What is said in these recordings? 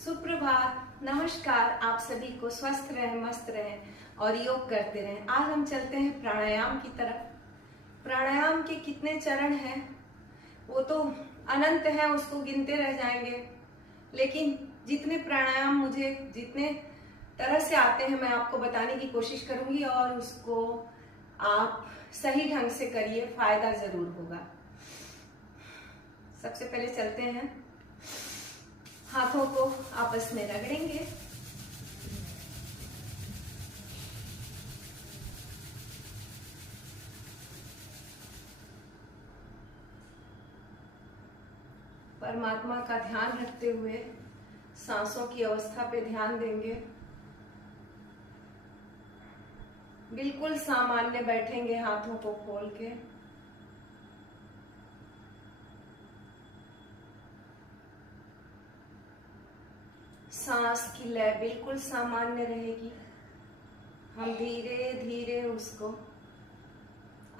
सुप्रभात, नमस्कार। आप सभी को स्वस्थ रहें, मस्त रहें और योग करते रहें। आज हम चलते हैं प्राणायाम की तरफ। प्राणायाम के कितने चरण हैं वो तो अनंत है, उसको गिनते रह जाएंगे। लेकिन जितने प्राणायाम मुझे जितने तरह से आते हैं मैं आपको बताने की कोशिश करूंगी और उसको आप सही ढंग से करिए, फायदा जरूर होगा। सबसे पहले चलते हैं, हाथों को आपस में रगड़ेंगे। परमात्मा का ध्यान रखते हुए सांसों की अवस्था पे ध्यान देंगे। बिल्कुल सामान्य बैठेंगे, हाथों को खोल के। सांस की लय बिल्कुल सामान्य रहेगी। हम धीरे धीरे उसको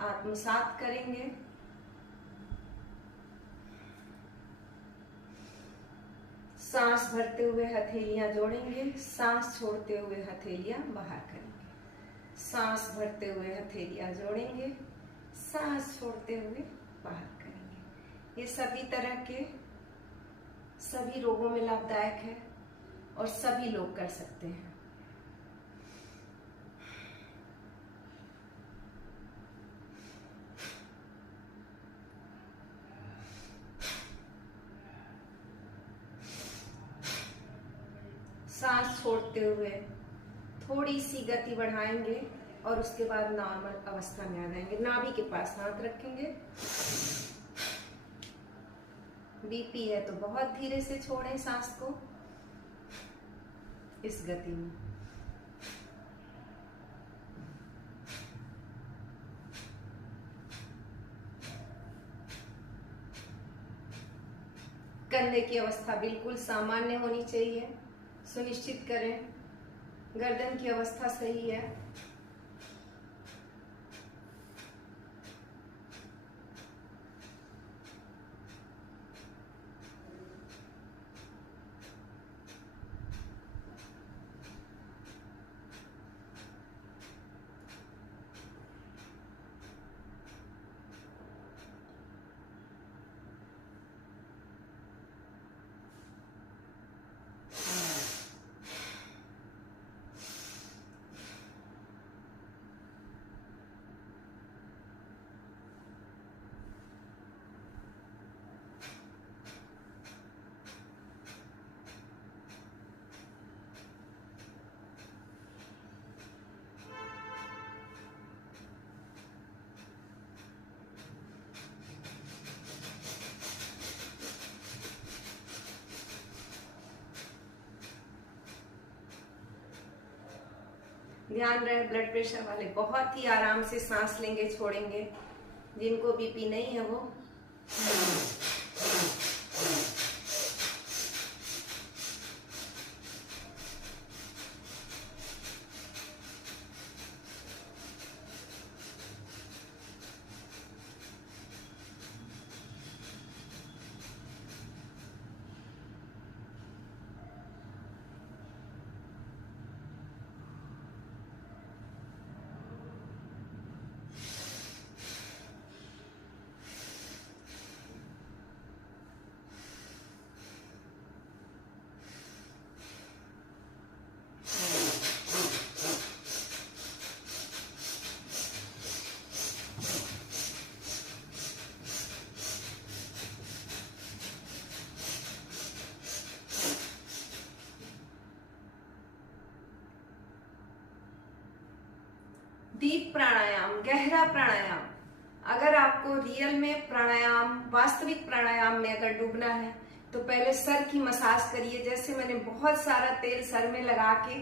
आत्मसात करेंगे। सांस भरते हुए हथेलियां जोड़ेंगे, सांस छोड़ते हुए हथेलियां बाहर करेंगे। सांस भरते हुए हथेलियां जोड़ेंगे, सांस छोड़ते हुए बाहर करेंगे। ये सभी तरह के सभी रोगों में लाभदायक है और सभी लोग कर सकते हैं। सांस छोड़ते हुए थोड़ी सी गति बढ़ाएंगे और उसके बाद नॉर्मल अवस्था में आ जाएंगे। नाभि के पास हाथ रखेंगे। बीपी है तो बहुत धीरे से छोड़ें सांस को इस गति में। कंधे की अवस्था बिल्कुल सामान्य होनी चाहिए। सुनिश्चित करें गर्दन की अवस्था सही है। ध्यान रहे ब्लड प्रेशर वाले बहुत ही आराम से सांस लेंगे, छोड़ेंगे। जिनको बीपी नहीं है वो डीप प्राणायाम, गहरा प्राणायाम। अगर आपको रियल में प्राणायाम, वास्तविक प्राणायाम में अगर डूबना है तो पहले सर की मसाज करिए। जैसे मैंने बहुत सारा तेल सर में लगा के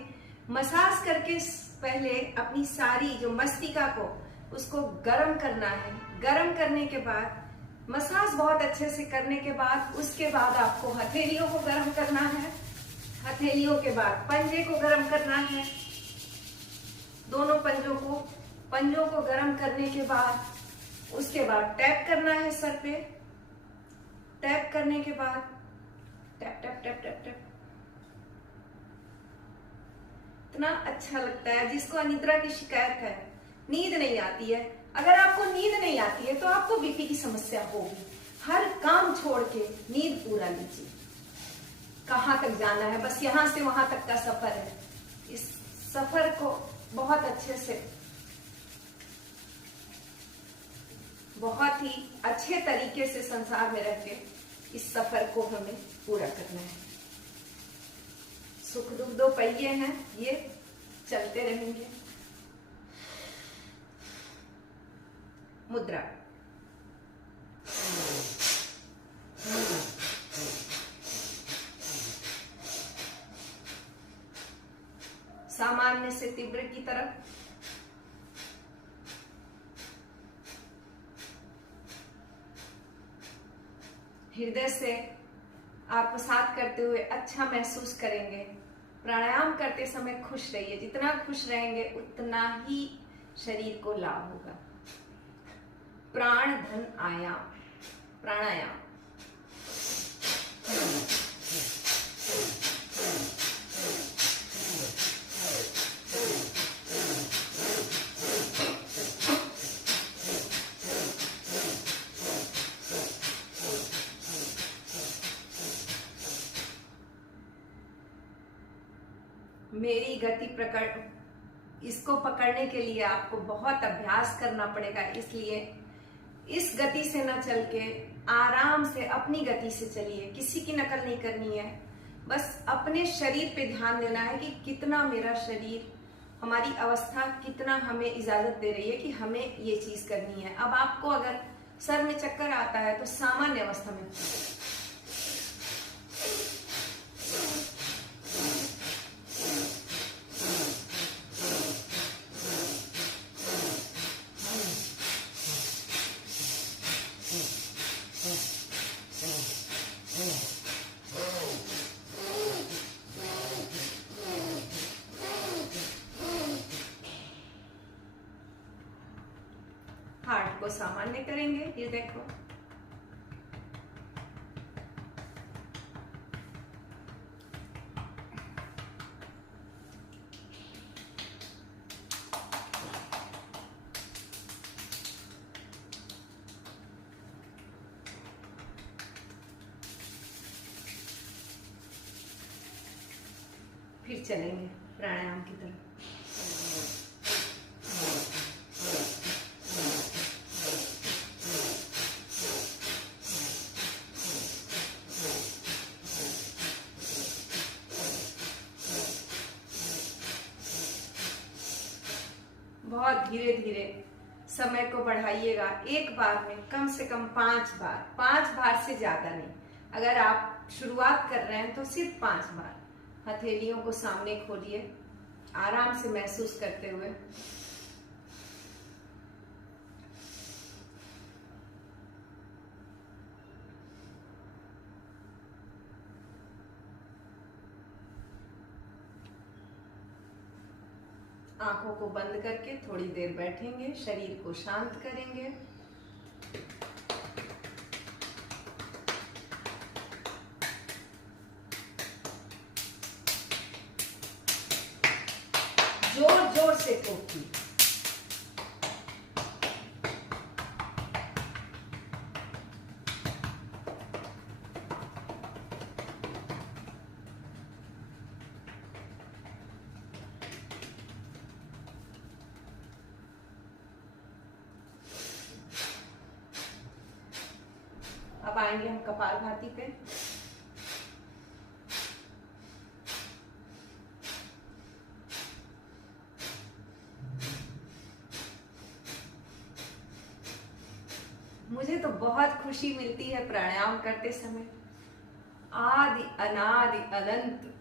मसाज करके पहले अपनी सारी जो मस्तिष्क को उसको गर्म करना है। गर्म करने के बाद मसाज बहुत अच्छे से करने के बाद उसके बाद आपको हथेलियों को गर्म करना है। हथेलियों के बाद पंजे को गर्म करना है। दोनों पंजों को गर्म करने के बाद उसके बाद टैप करना है सर पे। टैप करने के बाद tap tap tap tap tap इतना अच्छा लगता है। जिसको अनिद्रा की शिकायत है, नींद नहीं आती है, अगर आपको नींद नहीं आती है तो आपको बीपी की समस्या होगी। हर काम छोड़ के नींद पूरा लीजिए। कहाँ तक जाना है, बस यहाँ से वहां तक का सफर है। इस सफर को बहुत अच्छे से, बहुत ही अच्छे तरीके से संसार में रह के इस सफर को हमें पूरा करना है। सुख दुख दो पहिए हैं, ये चलते रहेंगे। मुद्रा। सामान्य से तीव्र की तरफ। हृदय से आत्मसात करते हुए अच्छा महसूस करेंगे। प्राणायाम करते समय खुश रहिए। जितना खुश रहेंगे उतना ही शरीर को लाभ होगा। प्राण धन आयाम, प्राणायाम। मेरी गति इसको पकड़ने के लिए आपको बहुत अभ्यास करना पड़ेगा। इसलिए इस गति से न चल के आराम से अपनी गति से चलिए। किसी की नकल नहीं करनी है, बस अपने शरीर पे ध्यान देना है कि कितना मेरा शरीर, हमारी अवस्था कितना हमें इजाजत दे रही है कि हमें ये चीज करनी है। अब आपको अगर सर में चक्कर आता है तो सामान्य अवस्था में हार्ट को सामान्य करेंगे। हृदय को फिर चलेंगे प्राणायाम की तरफ। बहुत धीरे धीरे समय को बढ़ाइएगा। एक बार में कम से कम 5 बार, 5 बार से ज्यादा नहीं। अगर आप शुरुआत कर रहे हैं तो सिर्फ 5 बार। हथेलियों को सामने खोलिए, आराम से महसूस करते हुए। आंखों को बंद करके थोड़ी देर बैठेंगे, शरीर को शांत करेंगे। जोर जोर से ठोकिए। अब आएंगे हम कपालभाति पे। मुझे तो बहुत खुशी मिलती है प्राणायाम करते समय। आदि अनादि अनंत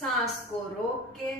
सांस को रोक के